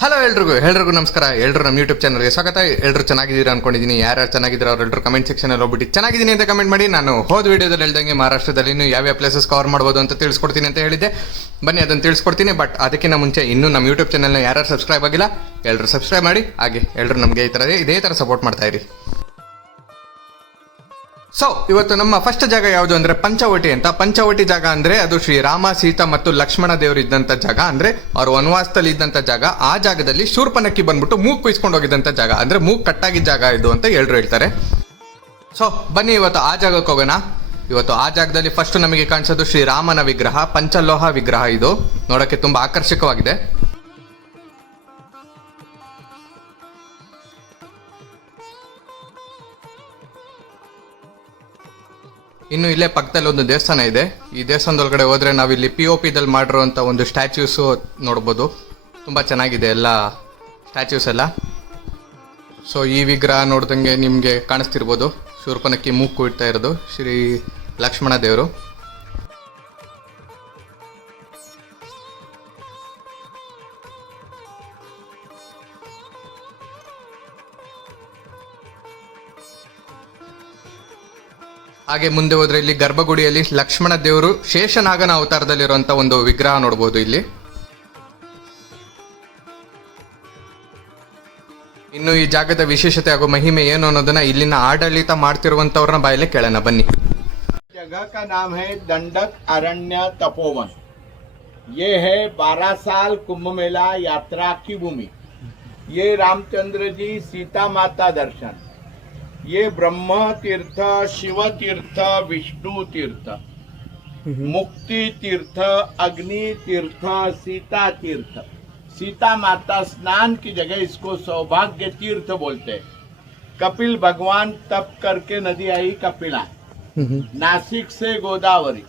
Hello ಎಲ್ರಿಗೂ ನಮಸ್ಕಾರ. ಎಲ್ಲರೂ ನಮ್ಮ ಯೂಟ್ಯೂಬ್ ಚಾನಲ್ಗೆ ಸ್ವಾಗತ. ಎಲ್ಲರೂ ಚೆನ್ನಾಗಿದ್ದೀರಾ ಅನ್ಕೊಂಡಿದ್ದೀನಿ. ಯಾರು ಚೆನ್ನಾಗಿದ್ದೀರಾ ಅವರೆಲ್ಲರೂ ಕಮೆಂಟ್ ಸೆಕ್ಷನಲ್ಲಿ ಹೋಗ್ಬಿಟ್ಟು ಚೆನ್ನಾಗಿದ್ದೀನಿ ಅಂತ ಕಮೆಂಟ್ ಮಾಡಿ. ನಾನು ಹೋದ ವೀಡಿಯೋದಲ್ಲಿ ಹೇಳ್ದಂಗೆ ಮಹಾರಾಷ್ಟ್ರದಲ್ಲಿ ಇನ್ನೂ ಯಾವ್ಯಾವ ಪ್ಲೇಸಸ್ ಕವರ್ ಮಾಡ್ಬೋದು ಅಂತ ತಿಳಿಸ್ಕೊಡ್ತೀನಿ ಅಂತ ಹೇಳಿದ್ದೆ. ಬನ್ನಿ ಅದನ್ನು ತಿಳಿಸ್ಕೊಡ್ತೀನಿ. ಬಟ್ ಅದಕ್ಕಿಂತ ಮುಂಚೆ ಇನ್ನೂ ನಮ್ಮ ಯೂಟ್ಯೂಬ್ ಚಾನಲ್ನ ಯಾರು ಸಬ್ಸ್ಕ್ರೈಬ್ ಆಗಿಲ್ಲ ಎಲ್ಲರೂ ಸಬ್ಸ್ಕ್ರೈಬ್ ಮಾಡಿ. ಹಾಗೆ ಎಲ್ಲರೂ ನಮಗೆ ಇದೇ ಥರ ಸಪೋರ್ಟ್ ಮಾಡ್ತಾ ಇರಿ. ಸೊ ಇವತ್ತು ನಮ್ಮ ಫಸ್ಟ್ ಜಾಗ ಯಾವುದು ಅಂದರೆ ಪಂಚವಟಿ ಅಂತ. ಪಂಚವಟಿ ಜಾಗ ಅಂದರೆ ಅದು ಶ್ರೀರಾಮ, ಸೀತಾ ಮತ್ತು ಲಕ್ಷ್ಮಣ ದೇವರು ಇದ್ದಂಥ ಜಾಗ. ಅಂದರೆ ಅವರು ವನವಾಸದಲ್ಲಿ ಇದ್ದಂಥ ಜಾಗ. ಆ ಜಾಗದಲ್ಲಿ ಶೂರ್ಪನಖಿ ಬಂದ್ಬಿಟ್ಟು ಮೂಗು ಕುಯ್ಸ್ಕೊಂಡು ಹೋಗಿದ್ದಂಥ ಜಾಗ, ಅಂದರೆ ಮೂಗು ಕಟ್ಟಾಗಿದ್ದ ಜಾಗ ಇದು ಅಂತ ಎಲ್ಲರೂ ಹೇಳ್ತಾರೆ. ಸೊ ಬನ್ನಿ ಇವತ್ತು ಆ ಜಾಗಕ್ಕೆ ಹೋಗೋಣ. ಇವತ್ತು ಆ ಜಾಗದಲ್ಲಿ ಫಸ್ಟ್ ನಮಗೆ ಕಾಣಿಸೋದು ಶ್ರೀರಾಮನ ವಿಗ್ರಹ, ಪಂಚಲೋಹ ವಿಗ್ರಹ. ಇದು ನೋಡೋಕ್ಕೆ ತುಂಬ ಆಕರ್ಷಕವಾಗಿದೆ. ಇನ್ನು ಇಲ್ಲೇ ಪಕ್ಕದಲ್ಲಿ ಒಂದು ದೇವಸ್ಥಾನ ಇದೆ. ಈ ದೇವಸ್ಥಾನದೊಳಗಡೆ ಹೋದರೆ ನಾವಿಲ್ಲಿ POPದಲ್ಲಿ ಮಾಡಿರೋಂಥ ಒಂದು ಸ್ಟ್ಯಾಚ್ಯೂಸು ನೋಡ್ಬೋದು. ತುಂಬ ಚೆನ್ನಾಗಿದೆ ಎಲ್ಲ ಸ್ಟ್ಯಾಚ್ಯೂಸ್ ಎಲ್ಲ. ಸೊ ಈ ವಿಗ್ರಹ ನೋಡ್ದಂಗೆ ನಿಮಗೆ ಕಾಣಿಸ್ತಿರ್ಬೋದು, ಶೂರ್ಪನಖಿ ಮೂಗು ಇಡ್ತಾ ಇರೋದು ಶ್ರೀ ಲಕ್ಷ್ಮಣ ದೇವರು. ಹಾಗೆ ಮುಂದೆ ಹೋದ್ರೆ ಇಲ್ಲಿ ಗರ್ಭಗುಡಿಯಲ್ಲಿ ಲಕ್ಷ್ಮಣ ದೇವರು ಶೇಷನಾಗನ ಅವತಾರದಲ್ಲಿರುವಂಥ ಒಂದು ವಿಗ್ರಹ ನೋಡ್ಬೋದು ಇಲ್ಲಿ. ಇನ್ನು ಈ ಜಾಗದ ವಿಶೇಷತೆ ಹಾಗೂ ಮಹಿಮೆ ಏನು ಅನ್ನೋದನ್ನ ಇಲ್ಲಿನ ಆಡಳಿತ ಮಾಡ್ತಿರುವಂತವ್ರನ್ನ ಬಾಯಲ್ಲೇ ಕೇಳೋಣ ಬನ್ನಿ. जगह का नाम है दंडक अरण्य तपोवन। ये है 12 साल कुंभ मेला यात्रा की भूमि। ये रामचंद्र जी, सीता माता दर्शन, ये ब्रह्म तीर्थ, शिव तीर्थ, विष्णु तीर्थ, मुक्ति तीर्थ, अग्नि तीर्थ, सीता तीर्थ, सीता माता स्नान की जगह इसको सौभाग्य तीर्थ बोलते हैं। कपिल भगवान तप करके नदी आई कपिला, नासिक से गोदावरी,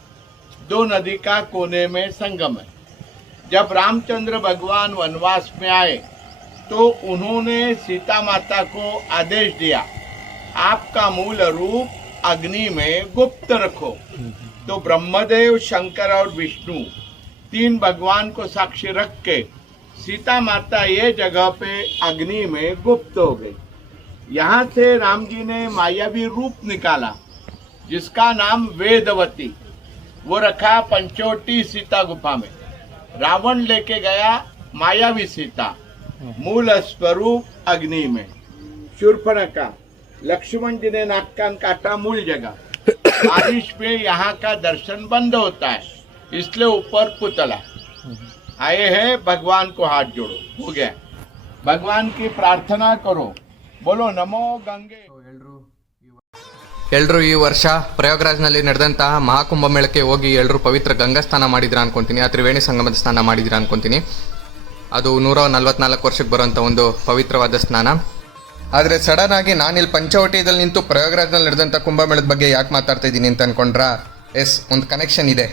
दो नदी का कोने में संगम है। जब रामचंद्र भगवान वनवास में आए तो उन्होंने सीता माता को आदेश दिया, आपका मूल रूप अग्नि में गुप्त रखो। तो ब्रह्मदेव, शंकर और विष्णु तीन भगवान को साक्षी रख के सीता माता ये जगह पे अग्नि में गुप्त हो गई। यहाँ से राम जी ने मायावी रूप निकाला जिसका नाम वेदवती, वो रखा पंचवटी सीता गुफा में। रावण लेके गया मायावी सीता, मूल स्वरूप अग्नि में। शूर्पणखा, लक्ष्मण जी ने नाक कान काटा, मूल जगह। बारिश में यहाँ का दर्शन बंद होता है, इसलिए ऊपर पुतला। आए हैं भगवान को हाथ जोड़ो, हो गया। भगवान की प्रार्थना करो, बोलो नमो गंगे। ಎಲ್ಲರೂ ಈ ವರ್ಷ ಪ್ರಯಾಗ್ರಾಜ್ನಲ್ಲಿ ನಡೆದಂತಹ ಮಹಾಕುಂಭ ಮೇಳಕ್ಕೆ ಹೋಗಿ ಎಲ್ಲರೂ ಪವಿತ್ರ ಗಂಗಾ ಸ್ನಾನ ಮಾಡಿದ್ರ ಅನ್ಕೊಂತೀನಿ, ಆ ತ್ರಿವೇಣಿ ಸಂಗಮದ ಸ್ನಾನ ಮಾಡಿದ್ರ ಅನ್ಕೊಂತೀನಿ. ಅದು 144 ವರ್ಷಕ್ಕೆ ಬರುವಂಥ ಒಂದು ಪವಿತ್ರವಾದ ಸ್ನಾನ. ಆದರೆ ಸಡನ್ ಆಗಿ ನಾನಿಲ್ಲಿ ಪಂಚವಟಿಯಲ್ಲಿ ನಿಂತು ಪ್ರಯಾಗ್ರಾಜ್ನಲ್ಲಿ ನಡೆದಂಥ ಕುಂಭಮೇಳದ ಬಗ್ಗೆ ಯಾಕೆ ಮಾತಾಡ್ತಾ ಇದ್ದೀನಿ ಅಂತ ಅನ್ಕೊಂಡ್ರಾ? ಎಸ್, ಒಂದು ಕನೆಕ್ಷನ್ ಇದೆ.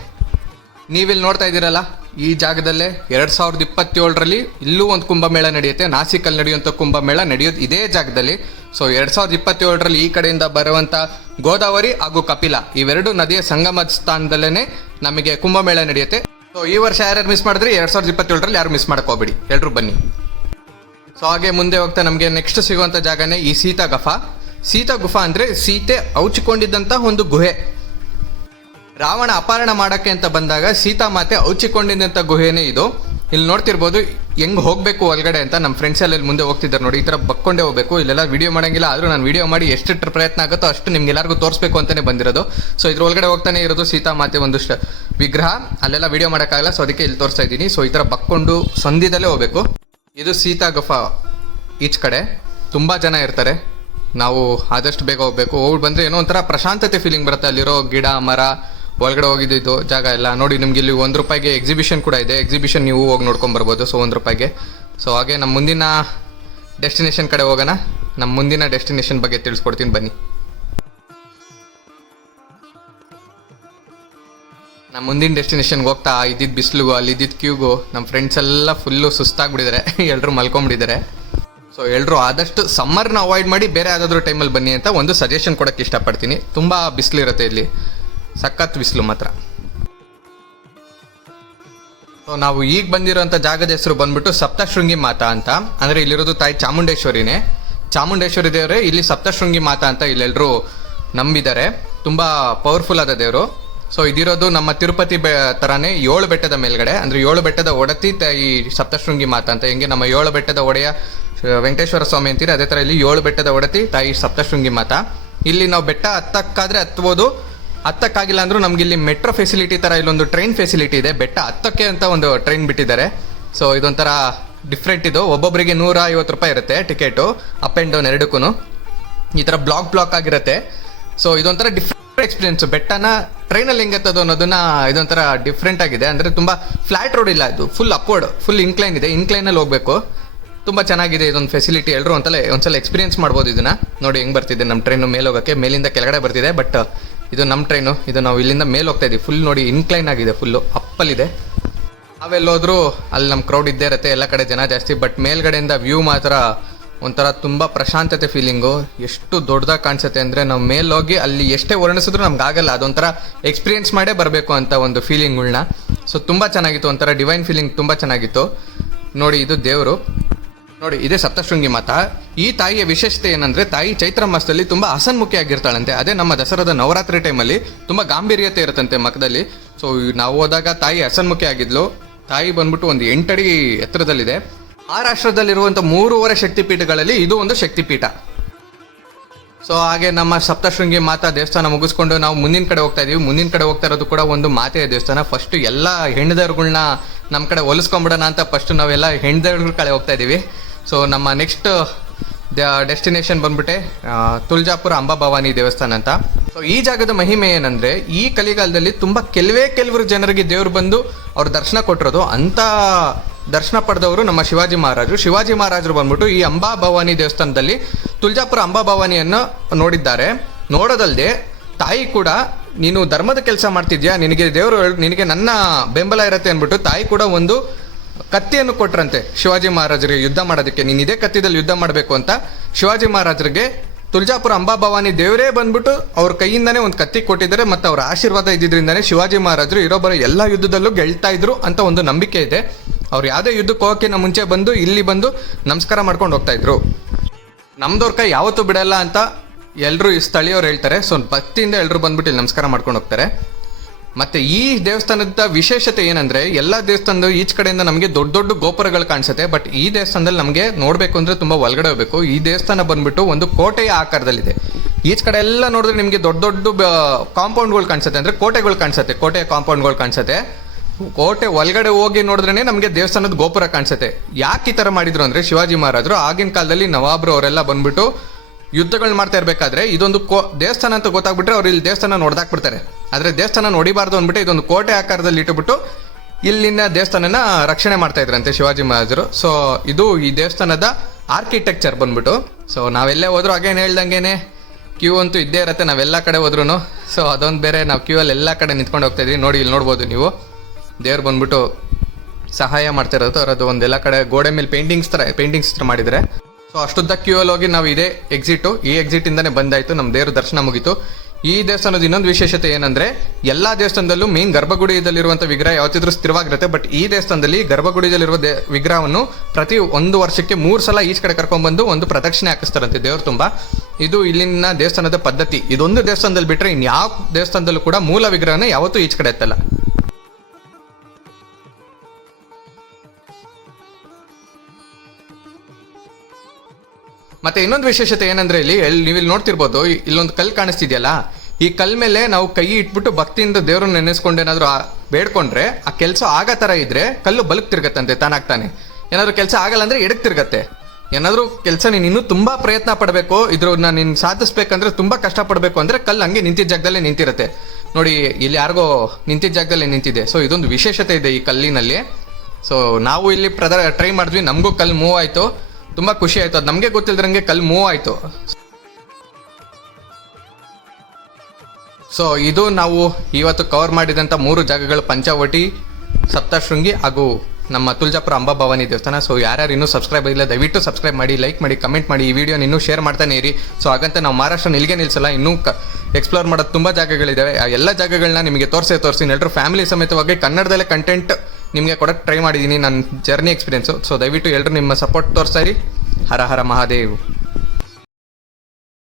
ನೀವಿಲ್ಲಿ ನೋಡ್ತಾ ಇದ್ದೀರಲ್ಲ, ಈ ಜಾಗದಲ್ಲೇ 2027ರಲ್ಲಿ ಇಲ್ಲೂ ಒಂದು ಕುಂಭಮೇಳ ನಡೆಯುತ್ತೆ. ನಾಸಿಕಲ್ಲಿ ನಡೆಯುವಂಥ ಕುಂಭಮೇಳ ನಡೆಯೋದು ಇದೇ ಜಾಗದಲ್ಲಿ. ಸೊ 2027ರಲ್ಲಿ ಈ ಕಡೆಯಿಂದ ಬರುವಂಥ ಗೋದಾವರಿ ಹಾಗೂ ಕಪಿಲ ಇವೆರಡು ನದಿಯ ಸಂಗಮದ ಸ್ಥಾನದಲ್ಲೇ ನಮಗೆ ಕುಂಭಮೇಳ ನಡೆಯುತ್ತೆ. ಸೊ ಈ ವರ್ಷ ಯಾರ್ಯಾರು ಮಿಸ್ ಮಾಡಿದ್ರಿ, 2027ರಲ್ಲಿ ಯಾರು ಮಿಸ್ ಮಾಡ್ಕೋಬೇಡಿ, ಎಲ್ಲರೂ ಬನ್ನಿ. ಸೊ ಹಾಗೆ ಮುಂದೆ ಹೋಗ್ತಾ ನಮಗೆ ನೆಕ್ಸ್ಟ್ ಸಿಗುವಂಥ ಜಾಗನೇ ಈ ಸೀತಾ ಗುಫಾ ಅಂದರೆ ಸೀತೆ ಔಚಿಕೊಂಡಿದ್ದಂಥ ಒಂದು ಗುಹೆ. ರಾವಣ ಅಪಹರಣ ಮಾಡೋಕ್ಕೆ ಅಂತ ಬಂದಾಗ ಸೀತಾ ಮಾತೆ ಔಚಿಕೊಂಡಿದ್ದಂಥ ಗುಹೆನೇ ಇದು. ಇಲ್ಲಿ ನೋಡ್ತಿರ್ಬೋದು ಹೆಂಗೆ ಹೋಗಬೇಕು ಒಳಗಡೆ ಅಂತ. ನಮ್ಮ ಫ್ರೆಂಡ್ಸ್ ಎಲ್ಲ ಮುಂದೆ ಹೋಗ್ತಿದ್ದಾರೆ ನೋಡಿ, ಈ ಥರ ಬಕ್ಕೊಂಡೇ ಹೋಗಬೇಕು. ಇಲ್ಲೆಲ್ಲ ವಿಡಿಯೋ ಮಾಡೋಂಗಿಲ್ಲ, ಆದರೂ ನಾನು ವಿಡಿಯೋ ಮಾಡಿ ಎಷ್ಟು ಪ್ರಯತ್ನ ಆಗುತ್ತೋ ಅಷ್ಟು ನಿಮ್ಗೆಲ್ಲರಿಗೂ ತೋರಿಸ್ಬೇಕು ಅಂತಲೇ ಬಂದಿರೋದು. ಸೊ ಇದ್ರ ಒಳಗಡೆ ಹೋಗ್ತಾನೆ ಇರೋದು ಸೀತಾ ಮಾತೆ ಒಂದು ವಿಗ್ರಹ. ಅಲ್ಲೆಲ್ಲ ವಿಡಿಯೋ ಮಾಡೋಕ್ಕಾಗಲ್ಲ, ಸೊ ಅದಕ್ಕೆ ಇಲ್ಲಿ ತೋರಿಸ್ತಾ ಇದ್ದೀನಿ. ಸೊ ಈ ಥರ ಬಕ್ಕೊಂಡು ಸಂಧಿದಲ್ಲೇ ಹೋಗಬೇಕು. ಇದು ಸೀತಾ ಗುಫಾ. ಈಚ್ ಕಡೆ ತುಂಬ ಜನ ಇರ್ತಾರೆ, ನಾವು ಆದಷ್ಟು ಬೇಗ ಹೋಗಬೇಕು. ಹೋಗಿ ಬಂದರೆ ಏನೋ ಒಂಥರ ಪ್ರಶಾಂತತೆ ಫೀಲಿಂಗ್ ಬರುತ್ತೆ. ಅಲ್ಲಿರೋ ಗಿಡ ಮರ ಒಳಗಡೆ ಹೋಗಿದ್ದು ಜಾಗ ಎಲ್ಲ ನೋಡಿ. ನಿಮ್ಗೆ ಇಲ್ಲಿ ₹1 ಎಕ್ಸಿಬಿಷನ್ ಕೂಡ ಇದೆ. ಎಕ್ಸಿಬಿಷನ್ ನೀವು ಹೋಗಿ ನೋಡ್ಕೊಂಬರ್ಬೋದು. ಸೊ ₹1. ಸೊ ಹಾಗೆ ನಮ್ಮ ಮುಂದಿನ ಡೆಸ್ಟಿನೇಷನ್ ಕಡೆ ಹೋಗೋಣ. ನಮ್ಮ ಮುಂದಿನ ಡೆಸ್ಟಿನೇಷನ್ ಬಗ್ಗೆ ತಿಳಿಸ್ಕೊಡ್ತೀನಿ ಬನ್ನಿ. ನಮ್ಮ ಮುಂದಿನ ಡೆಸ್ಟಿನೇಷನ್ಗೆ ಹೋಗ್ತಾ ಇದ್ದಿದ್ದು ಬಿಸಿಲಿಗೂ ಅಲ್ಲಿ ಇದ್ದಿದ್ದು ಕ್ಯೂಗೂ ನಮ್ಮ ಫ್ರೆಂಡ್ಸ್ ಎಲ್ಲ ಫುಲ್ಲು ಸುಸ್ತಾಗ್ಬಿಟ್ಟಿದ್ದಾರೆ, ಎಲ್ಲರೂ ಮಲ್ಕೊಂಬಿಟ್ಟಿದ್ದಾರೆ. ಸೊ ಎಲ್ಲರೂ ಆದಷ್ಟು ಸಮ್ಮರ್ನ ಅವಾಯ್ಡ್ ಮಾಡಿ ಬೇರೆ ಯಾವುದಾದ್ರೂ ಟೈಮಲ್ಲಿ ಬನ್ನಿ ಅಂತ ಒಂದು ಸಜೆಷನ್ ಕೊಡೋಕ್ಕೆ ಇಷ್ಟಪಡ್ತೀನಿ. ತುಂಬ ಬಿಸಿಲಿರುತ್ತೆ ಇಲ್ಲಿ, ಸಖತ್ ಬಿಸಿಲು ಮಾತ್ರ. ಸೊ ನಾವು ಈಗ ಬಂದಿರೋಂಥ ಜಾಗದ ಹೆಸರು ಬಂದ್ಬಿಟ್ಟು ಸಪ್ತಶೃಂಗಿ ಮಾತಾ ಅಂತ. ಅಂದರೆ ಇಲ್ಲಿರೋದು ತಾಯಿ ಚಾಮುಂಡೇಶ್ವರಿನೇ. ಚಾಮುಂಡೇಶ್ವರಿ ದೇವರೇ ಇಲ್ಲಿ ಸಪ್ತಶೃಂಗಿ ಮಾತಾ ಅಂತ ಇಲ್ಲೆಲ್ಲರೂ ನಂಬಿದ್ದಾರೆ. ತುಂಬ ಪವರ್ಫುಲ್ ಆದ ದೇವರು. ಸೊ ಇದಿರೋದು ನಮ್ಮ ತಿರುಪತಿ ಥರನೇ 7 ಬೆಟ್ಟದ ಮೇಲ್ಗಡೆ, ಅಂದರೆ 7 ಬೆಟ್ಟದ ಒಡತಿ ತಾಯಿ ಸಪ್ತಶೃಂಗಿ ಮಾತಾ ಅಂತ. ಹೆಂಗೆ ನಮ್ಮ 7 ಬೆಟ್ಟದ ಒಡೆಯ ವೆಂಕಟೇಶ್ವರ ಸ್ವಾಮಿ ಅಂತೀರಿ, ಅದೇ ಥರ ಇಲ್ಲಿ 7 ಬೆಟ್ಟದ ಒಡತಿ ತಾಯಿ ಸಪ್ತಶೃಂಗಿ ಮಾತಾ. ಇಲ್ಲಿ ನಾವು ಬೆಟ್ಟ ಹತ್ತಕ್ಕಾದ್ರೆ ಹತ್ಬೋದು, ಹತ್ತಕ್ಕಾಗಿಲ್ಲ ಅಂದ್ರೂ ನಮ್ಗೆ ಇಲ್ಲಿ ಮೆಟ್ರೋ ಫೆಸಿಲಿಟಿ ಥರ ಇಲ್ಲೊಂದು ಟ್ರೈನ್ ಫೆಸಿಲಿಟಿ ಇದೆ. ಬೆಟ್ಟ ಹತ್ತಕ್ಕೆ ಅಂತ ಒಂದು ಟ್ರೈನ್ ಬಿಟ್ಟಿದ್ದಾರೆ. ಸೊ ಇದೊಂಥರ ಡಿಫ್ರೆಂಟ್. ಇದು ಒಬ್ಬೊಬ್ಬರಿಗೆ 150 ರೂಪಾಯಿ ಇರುತ್ತೆ ಟಿಕೆಟು, ಅಪ್ ಆ್ಯಂಡ್ ಡೌನ್ ಎರಡಕ್ಕೂ. ಈ ಥರ ಬ್ಲಾಕ್ ಆಗಿರುತ್ತೆ. ಸೊ ಇದೊಂಥರ ಡಿಫ್ರೆಂಟ್ ಎಕ್ಸ್ಪೀರಿಯನ್ಸ್. ಬೆಟ್ಟನ ಟ್ರೈನಲ್ಲಿ ಹೆಂಗೆತ್ತದು ಅನ್ನೋದನ್ನ ಇದೊಂಥರ ಡಿಫ್ರೆಂಟ್ ಆಗಿದೆ. ಅಂದರೆ ತುಂಬ ಫ್ಲಾಟ್ ರೋಡ್ ಇಲ್ಲ, ಇದು ಫುಲ್ ಅಪ್ವರ್ಡ್, ಫುಲ್ ಇನ್ಕ್ಲೈನ್ ಇದೆ. ಇನ್ಕ್ಲೈನಲ್ಲಿ ಹೋಗಬೇಕು. ತುಂಬ ಚೆನ್ನಾಗಿದೆ ಇದೊಂದು ಫೆಸಿಲಿಟಿ. ಎಲ್ಲರೂ ಒಂದ್ಸಲ ಎಕ್ಸ್ಪೀರಿಯನ್ಸ್ ಮಾಡ್ಬೋದು ಇದನ್ನ. ನೋಡಿ ಹೆಂಗೆ ಬರ್ತಿದೆ ನಮ್ಮ ಟ್ರೈನು ಮೇಲೆ ಹೋಗೋಕ್ಕೆ, ಮೇಲಿಂದ ಕೆಳಗಡೆ ಬರ್ತಿದೆ. ಬಟ್ ಇದು ನಮ್ಮ ಟ್ರೈನು, ಇದು ನಾವು ಇಲ್ಲಿಂದ ಮೇಲೆ ಹೋಗ್ತಾ ಇದ್ದೀವಿ. ಫುಲ್ ನೋಡಿ ಇನ್ಕ್ಲೈನ್ ಆಗಿದೆ, ಫುಲ್ಲು ಅಪ್ಪಲ್ಲಿದೆ. ನಾವೆಲ್ಲೋದ್ರೂ ಅಲ್ಲಿ ನಮ್ಮ ಕ್ರೌಡ್ ಇದ್ದೇ ಇರುತ್ತೆ, ಎಲ್ಲ ಕಡೆ ಜನ ಜಾಸ್ತಿ. ಬಟ್ ಮೇಲ್ಗಡೆಯಿಂದ ವ್ಯೂ ಮಾತ್ರ ಒಂಥರ ತುಂಬ ಪ್ರಶಾಂತತೆ ಫೀಲಿಂಗು. ಎಷ್ಟು ದೊಡ್ಡದಾಗಿ ಕಾಣಿಸುತ್ತೆ ಅಂದರೆ ನಾವು ಮೇಲೋಗಿ ಅಲ್ಲಿ ಎಷ್ಟೇ ವರ್ಣಿಸಿದ್ರು ನಮ್ಗೆ ಆಗಲ್ಲ. ಅದೊಂಥರ ಎಕ್ಸ್ಪೀರಿಯನ್ಸ್ ಮಾಡೇ ಬರಬೇಕು ಅಂತ ಒಂದು ಫೀಲಿಂಗ್ಗಳ್ನ. ಸೊ ತುಂಬ ಚೆನ್ನಾಗಿತ್ತು, ಒಂಥರ ಡಿವೈನ್ ಫೀಲಿಂಗ್ ತುಂಬ ಚೆನ್ನಾಗಿತ್ತು. ನೋಡಿ ಇದು ದೇವರು, ನೋಡಿ ಇದೇ ಸಪ್ತಶೃಂಗಿ ಮಾತಾ. ಈ ತಾಯಿಯ ವಿಶೇಷತೆ ಏನಂದರೆ ತಾಯಿ ಚೈತ್ರ ಮಾಸದಲ್ಲಿ ತುಂಬ ಹಸನ್ಮುಖಿಯಾಗಿರ್ತಾಳಂತೆ. ಅದೇ ನಮ್ಮ ದಸರಾದ ನವರಾತ್ರಿ ಟೈಮಲ್ಲಿ ತುಂಬ ಗಾಂಭೀರ್ಯತೆ ಇರುತ್ತಂತೆ ಮುಖದಲ್ಲಿ. ಸೊ ನಾವು ಹೋದಾಗ ತಾಯಿ ಹಸನ್ಮುಖಿ ಆಗಿದ್ಲು. ತಾಯಿ ಬಂದ್ಬಿಟ್ಟು ಒಂದು 8 ಅಡಿ ಎತ್ತರದಲ್ಲಿದೆ. ಮಹಾರಾಷ್ಟ್ರದಲ್ಲಿರುವಂಥ 3.5 ಶಕ್ತಿಪೀಠಗಳಲ್ಲಿ ಇದು ಒಂದು ಶಕ್ತಿಪೀಠ. ಸೊ ಹಾಗೆ ನಮ್ಮ ಸಪ್ತಶೃಂಗಿ ಮಾತಾ ದೇವಸ್ಥಾನ ಮುಗಿಸ್ಕೊಂಡು ನಾವು ಮುಂದಿನ ಕಡೆ ಹೋಗ್ತಾ ಇದೀವಿ. ಮುಂದಿನ ಕಡೆ ಹೋಗ್ತಾ ಇರೋದು ಕೂಡ ಒಂದು ಮಾತೆಯ ದೇವಸ್ಥಾನ. ಫಸ್ಟ್ ಎಲ್ಲ ಹೆಣ್ದೇವ್ರುಗಳ್ನ ನಮ್ಮ ಕಡೆ ಹೊಲಿಸ್ಕೊಂಬಿಡೋಣ ಅಂತ ಫಸ್ಟ್ ನಾವೆಲ್ಲ ಹೆಣ್ದೇವ್ರ ಕಡೆ ಹೋಗ್ತಾ ಇದ್ದೀವಿ. ಸೊ ನಮ್ಮ ನೆಕ್ಸ್ಟ್ ಡೆಸ್ಟಿನೇಷನ್ ಬಂದ್ಬಿಟ್ಟೆ ತುಳಜಾಪುರ ಅಂಬಾಭವಾನಿ ದೇವಸ್ಥಾನ ಅಂತ. ಸೊ ಈ ಜಾಗದ ಮಹಿಮೆ ಏನಂದರೆ ಈ ಕಲಿಗಾಲದಲ್ಲಿ ತುಂಬ ಕೆಲವರು ಜನರಿಗೆ ದೇವ್ರು ಬಂದು ಅವ್ರ ದರ್ಶನ ಕೊಟ್ಟಿರೋದು. ಅಂಥ ದರ್ಶನ ಪಡೆದವರು ನಮ್ಮ ಶಿವಾಜಿ ಮಹಾರಾಜರು ಬಂದ್ಬಿಟ್ಟು ಈ ಅಂಬಾಭವಾನಿ ದೇವಸ್ಥಾನದಲ್ಲಿ ತುಳಜಾಪುರ ಅಂಬಾಭವಾನಿಯನ್ನು ನೋಡಿದ್ದಾರೆ. ನೋಡೋದಲ್ಲದೆ ತಾಯಿ ಕೂಡ ನೀನು ಧರ್ಮದ ಕೆಲಸ ಮಾಡ್ತಿದ್ಯಾ, ನಿನಗೆ ದೇವರು ನಿನಗೆ ನನ್ನ ಬೆಂಬಲ ಇರುತ್ತೆ ಅಂದ್ಬಿಟ್ಟು ತಾಯಿ ಕೂಡ ಒಂದು ಕತ್ತಿಯನ್ನು ಕೊಟ್ರಂತೆ ಶಿವಾಜಿ ಮಹಾರಾಜರಿಗೆ ಯುದ್ಧ ಮಾಡೋದಕ್ಕೆ. ನೀನು ಇದೇ ಕತ್ತಿದಲ್ಲಿ ಯುದ್ಧ ಮಾಡಬೇಕು ಅಂತ ಶಿವಾಜಿ ಮಹಾರಾಜರಿಗೆ ತುಳಜಾಪುರ ಅಂಬಾಭವಾನಿ ದೇವರೇ ಬಂದ್ಬಿಟ್ಟು ಅವ್ರ ಕೈಯಿಂದನೇ ಒಂದು ಕತ್ತಿ ಕೊಟ್ಟಿದ್ದಾರೆ. ಮತ್ತು ಅವರ ಆಶೀರ್ವಾದ ಇದ್ದಿದ್ರಿಂದನೇ ಶಿವಾಜಿ ಮಹಾರಾಜರು ಇರೋಬ್ಬರ ಎಲ್ಲ ಯುದ್ಧದಲ್ಲೂ ಗೆಲ್ತಾ ಇದ್ರು ಅಂತ ಒಂದು ನಂಬಿಕೆ ಇದೆ. ಅವ್ರು ಯಾವುದೇ ಯುದ್ಧಕ್ಕೆ ಹೋಗೋಕ್ಕಿಂತ ಮುಂಚೆ ಬಂದು ಇಲ್ಲಿ ಬಂದು ನಮಸ್ಕಾರ ಮಾಡ್ಕೊಂಡು ಹೋಗ್ತಾ ಇದ್ರು. ನಮ್ದವ್ರ ಕೈ ಯಾವತ್ತೂ ಬಿಡಲ್ಲ ಅಂತ ಎಲ್ಲರೂ ಈ ಸ್ಥಳೀಯವ್ರು ಹೇಳ್ತಾರೆ. ಸೊ ಭಕ್ತಿಯಿಂದ ಎಲ್ಲರೂ ಬಂದ್ಬಿಟ್ಟು ಇಲ್ಲಿ ನಮಸ್ಕಾರ ಮಾಡ್ಕೊಂಡು ಹೋಗ್ತಾರೆ. ಮತ್ತು ಈ ದೇವಸ್ಥಾನದ ವಿಶೇಷತೆ ಏನಂದರೆ ಎಲ್ಲ ದೇವಸ್ಥಾನದ ಈಚ್ ಕಡೆಯಿಂದ ನಮಗೆ ದೊಡ್ಡ ಗೋಪುರಗಳು ಕಾಣಿಸುತ್ತೆ. ಬಟ್ ಈ ದೇವಸ್ಥಾನದಲ್ಲಿ ನಮಗೆ ನೋಡಬೇಕು ಅಂದರೆ ತುಂಬ ಒಳಗಡೆ ಹೋಗಬೇಕು. ಈ ದೇವಸ್ಥಾನ ಬಂದ್ಬಿಟ್ಟು ಒಂದು ಕೋಟೆಯ ಆಕಾರದಲ್ಲಿದೆ. ಈಚ್ ಕಡೆ ಎಲ್ಲ ನೋಡಿದ್ರೆ ನಿಮಗೆ ದೊಡ್ಡ ಕಾಂಪೌಂಡ್ಗಳು ಕಾಣಿಸುತ್ತೆ, ಅಂದರೆ ಕೋಟೆಗಳು ಕಾಣಿಸುತ್ತೆ, ಕೋಟೆಯ ಕಾಂಪೌಂಡ್ಗಳು ಕಾಣಿಸುತ್ತೆ. ಕೋಟೆ ಒಳಗಡೆ ಹೋಗಿ ನೋಡಿದ್ರೇ ನಮಗೆ ದೇವಸ್ಥಾನದ ಗೋಪುರ ಕಾಣಿಸುತ್ತೆ. ಯಾಕೆ ಈ ಥರ ಮಾಡಿದ್ರು ಅಂದರೆ ಶಿವಾಜಿ ಮಹಾರಾಜರು ಆಗಿನ ಕಾಲದಲ್ಲಿ ನವಾಬ್ರು ಅವರೆಲ್ಲ ಬಂದ್ಬಿಟ್ಟು ಯುದ್ಧಗಳು ಮಾಡ್ತಾ ಇರಬೇಕಾದ್ರೆ ಇದೊಂದು ದೇವಸ್ಥಾನ ಅಂತ ಗೊತ್ತಾಗ್ಬಿಟ್ರೆ ಅವ್ರು ಇಲ್ಲಿ ದೇವಸ್ಥಾನ ನೋಡ್ದಾಕ್ಬಿಡ್ತಾರೆ. ಆದರೆ ದೇವಸ್ಥಾನ ನೋಡಿಬಾರ್ದು ಅಂದ್ಬಿಟ್ಟು ಇದೊಂದು ಕೋಟೆ ಆಕಾರದಲ್ಲಿ ಇಟ್ಟುಬಿಟ್ಟು ಇಲ್ಲಿನ ದೇವಸ್ಥಾನನ ರಕ್ಷಣೆ ಮಾಡ್ತಾ ಇದ್ರಂತೆ ಶಿವಾಜಿ ಮಹಾರಾಜರು. ಸೊ ಇದು ಈ ದೇವಸ್ಥಾನದ ಆರ್ಕಿಟೆಕ್ಚರ್ ಬಂದ್ಬಿಟ್ಟು. ಸೊ ನಾವೆಲ್ಲೇ ಹೋದ್ರು ಹಾಗೇನು ಹೇಳ್ದಂಗೆ ಕ್ಯೂ ಅಂತೂ ಇದ್ದೇ ಇರುತ್ತೆ ನಾವೆಲ್ಲ ಕಡೆ ಹೋದ್ರೂ. ಸೊ ಅದೊಂದು ಬೇರೆ, ನಾವು ಕ್ಯೂ ಅಲ್ಲಿ ಎಲ್ಲ ಕಡೆ ನಿಂತ್ಕೊಂಡು ಹೋಗ್ತಾ ಇದ್ವಿ. ನೋಡಿ ಇಲ್ಲಿ ನೋಡ್ಬೋದು ನೀವು, ದೇವ್ರು ಬಂದ್ಬಿಟ್ಟು ಸಹಾಯ ಮಾಡ್ತಾ ಇರೋದು. ಅವರದು ಒಂದೆಲ್ಲ ಕಡೆ ಗೋಡೆ ಮೇಲೆ ಪೇಂಟಿಂಗ್ಸ್ ಥರ ಮಾಡಿದರೆ. ಸೊ ಅಷ್ಟುದ್ದ ಕ್ಯೂ ಅಲ್ಲಿ ಹೋಗಿ ನಾವು ಇದೇ ಎಕ್ಸಿಟು, ಈ ಎಕ್ಸಿಟಿಂದನೇ ಬಂದಾಯಿತು, ನಮ್ಮ ದೇವ್ರ ದರ್ಶನ ಮುಗೀತು. ಈ ದೇವಸ್ಥಾನದ ಇನ್ನೊಂದು ವಿಶೇಷತೆ ಏನಂದರೆ ಎಲ್ಲ ದೇವಸ್ಥಾನದಲ್ಲೂ ಮೇನ್ ಗರ್ಭಗುಡಿಯಲ್ಲಿರುವಂಥ ವಿಗ್ರಹ ಯಾವತ್ತಿದ್ರೂ ಸ್ಥಿರವಾಗಿರುತ್ತೆ. ಬಟ್ ಈ ದೇವಸ್ಥಾನದಲ್ಲಿ ಗರ್ಭಗುಡಿಯಲ್ಲಿರುವ ವಿಗ್ರಹವನ್ನು ಪ್ರತಿ 1 ವರ್ಷಕ್ಕೆ 3 ಸಲ ಈಚ್ ಕಡೆ ಕರ್ಕೊಂಡ್ಬಂದು ಒಂದು ಪ್ರದಕ್ಷಿಣೆ ಹಾಕಿಸ್ತಾರಂತೆ ದೇವ್ರು ತುಂಬ. ಇದು ಇಲ್ಲಿನ ದೇವಸ್ಥಾನದ ಪದ್ಧತಿ. ಇದೊಂದು ದೇವಸ್ಥಾನದಲ್ಲಿ ಬಿಟ್ಟರೆ ಇನ್ಯಾವ ದೇವಸ್ಥಾನದಲ್ಲೂ ಕೂಡ ಮೂಲ ವಿಗ್ರಹನ ಯಾವತ್ತೂ ಈಚ್ ಕಡೆ ಎತ್ತಲ್ಲ. ಮತ್ತೆ ಇನ್ನೊಂದು ವಿಶೇಷತೆ ಏನಂದ್ರೆ ನೀವು ಇಲ್ಲಿ ನೋಡ್ತಿರ್ಬೋದು, ಇಲ್ಲೊಂದು ಕಲ್ಲು ಕಾಣಿಸ್ತಿದೆಯಲ್ಲ, ಈ ಕಲ್ ಮೇಲೆ ನಾವು ಕೈ ಇಟ್ಬಿಟ್ಟು ಭಕ್ತಿಯಿಂದ ದೇವ್ರನ್ನ ನೆನೆಸ್ಕೊಂಡು ಏನಾದ್ರು ಬೇಡ್ಕೊಂಡ್ರೆ ಆ ಕೆಲಸ ಆಗೋ ಥರ ಇದ್ರೆ ಕಲ್ಲು ಬಲಕ್ ತಿರ್ಗತ್ತಂತೆ ತಾನಾಗ್ತಾನೆ. ಏನಾದ್ರು ಕೆಲಸ ಆಗಲ್ಲ ಅಂದ್ರೆ ಎಡಕ್ ತಿರ್ಗತ್ತೆ. ಏನಾದರೂ ಕೆಲಸ ನೀನು ಇನ್ನೂ ತುಂಬ ಪ್ರಯತ್ನ ಪಡಬೇಕು, ಇದ್ರನ್ನ ನೀನು ಸಾಧಿಸ್ಬೇಕಂದ್ರೆ ತುಂಬ ಕಷ್ಟಪಡಬೇಕು ಅಂದರೆ ಕಲ್ಲು ಹಂಗೆ ನಿಂತಿದ್ದ ಜಾಗದಲ್ಲೇ ನಿಂತಿರುತ್ತೆ. ನೋಡಿ ಇಲ್ಲಿ ಯಾರಿಗೋ ನಿಂತಿದ್ದ ಜಾಗದಲ್ಲೇ ನಿಂತಿದೆ. ಸೊ ಇದೊಂದು ವಿಶೇಷತೆ ಇದೆ ಈ ಕಲ್ಲಿನಲ್ಲಿ. ಸೊ ನಾವು ಇಲ್ಲಿ ಟ್ರೈ ಮಾಡಿದ್ವಿ, ನಮಗೂ ಕಲ್ಲು ಮೂವ್ ಆಯಿತು, ತುಂಬ ಖುಷಿ ಆಯಿತು. ಅದು ನಮಗೆ ಗೊತ್ತಿಲ್ದಂಗೆ ಕಲ್ಲು ಮೂವ್ ಆಯಿತು. ಸೊ ಇದು ನಾವು ಇವತ್ತು ಕವರ್ ಮಾಡಿದಂಥ 3 ಜಾಗಗಳು, ಪಂಚವಟಿ, ಸಪ್ತಶೃಂಗಿ ಹಾಗೂ ನಮ್ಮ ತುಳಜಾಪುರ ಅಂಬಾಭವಾನಿ ದೇವಸ್ಥಾನ. ಸೊ ಯಾರ್ಯಾರು ಇನ್ನೂ ಸಬ್ಸ್ಕ್ರೈಬ್ ಆಗಿಲ್ಲ ದಯವಿಟ್ಟು ಸಬ್ಸ್ಕ್ರೈಬ್ ಮಾಡಿ, ಲೈಕ್ ಮಾಡಿ, ಕಮೆಂಟ್ ಮಾಡಿ, ಈ ವಿಡಿಯೋನ ಇನ್ನೂ ಶೇರ್ ಮಾಡ್ತಾನೆ ಇರಿ. ಸೊ ಹಾಗಂತ ನಾವು ಮಹಾರಾಷ್ಟ್ರ ನಿಲ್ಗೆ ನಿಲ್ಸಲ್ಲ, ಇನ್ನೂ ಎಕ್ಸ್ಪ್ಲೋರ್ ಮಾಡೋದು ತುಂಬ ಜಾಗಗಳಿದ್ದಾವೆ. ಆ ಎಲ್ಲ ಜಾಗಗಳನ್ನ ನಿಮಗೆ ತೋರಿಸಿ ಎಲ್ಲರೂ ಫ್ಯಾಮಿಲಿ ಸಮೇತವಾಗಿ ಕನ್ನಡದಲ್ಲೇ ಕಂಟೆಂಟ್ ನಿಮಗೆ ಕೊಡೋಕ್ಕೆ ಟ್ರೈ ಮಾಡಿದ್ದೀನಿ ನನ್ನ ಜರ್ನಿ ಎಕ್ಸ್ಪೀರಿಯೆನ್ಸು. ಸೊ ದಯವಿಟ್ಟು ಎಲ್ಲರೂ ನಿಮ್ಮ ಸಪೋರ್ಟ್ ತೋರಿಸ್ತಾ ಇರಿ. ಹರ ಹರ ಮಹಾದೇವ್.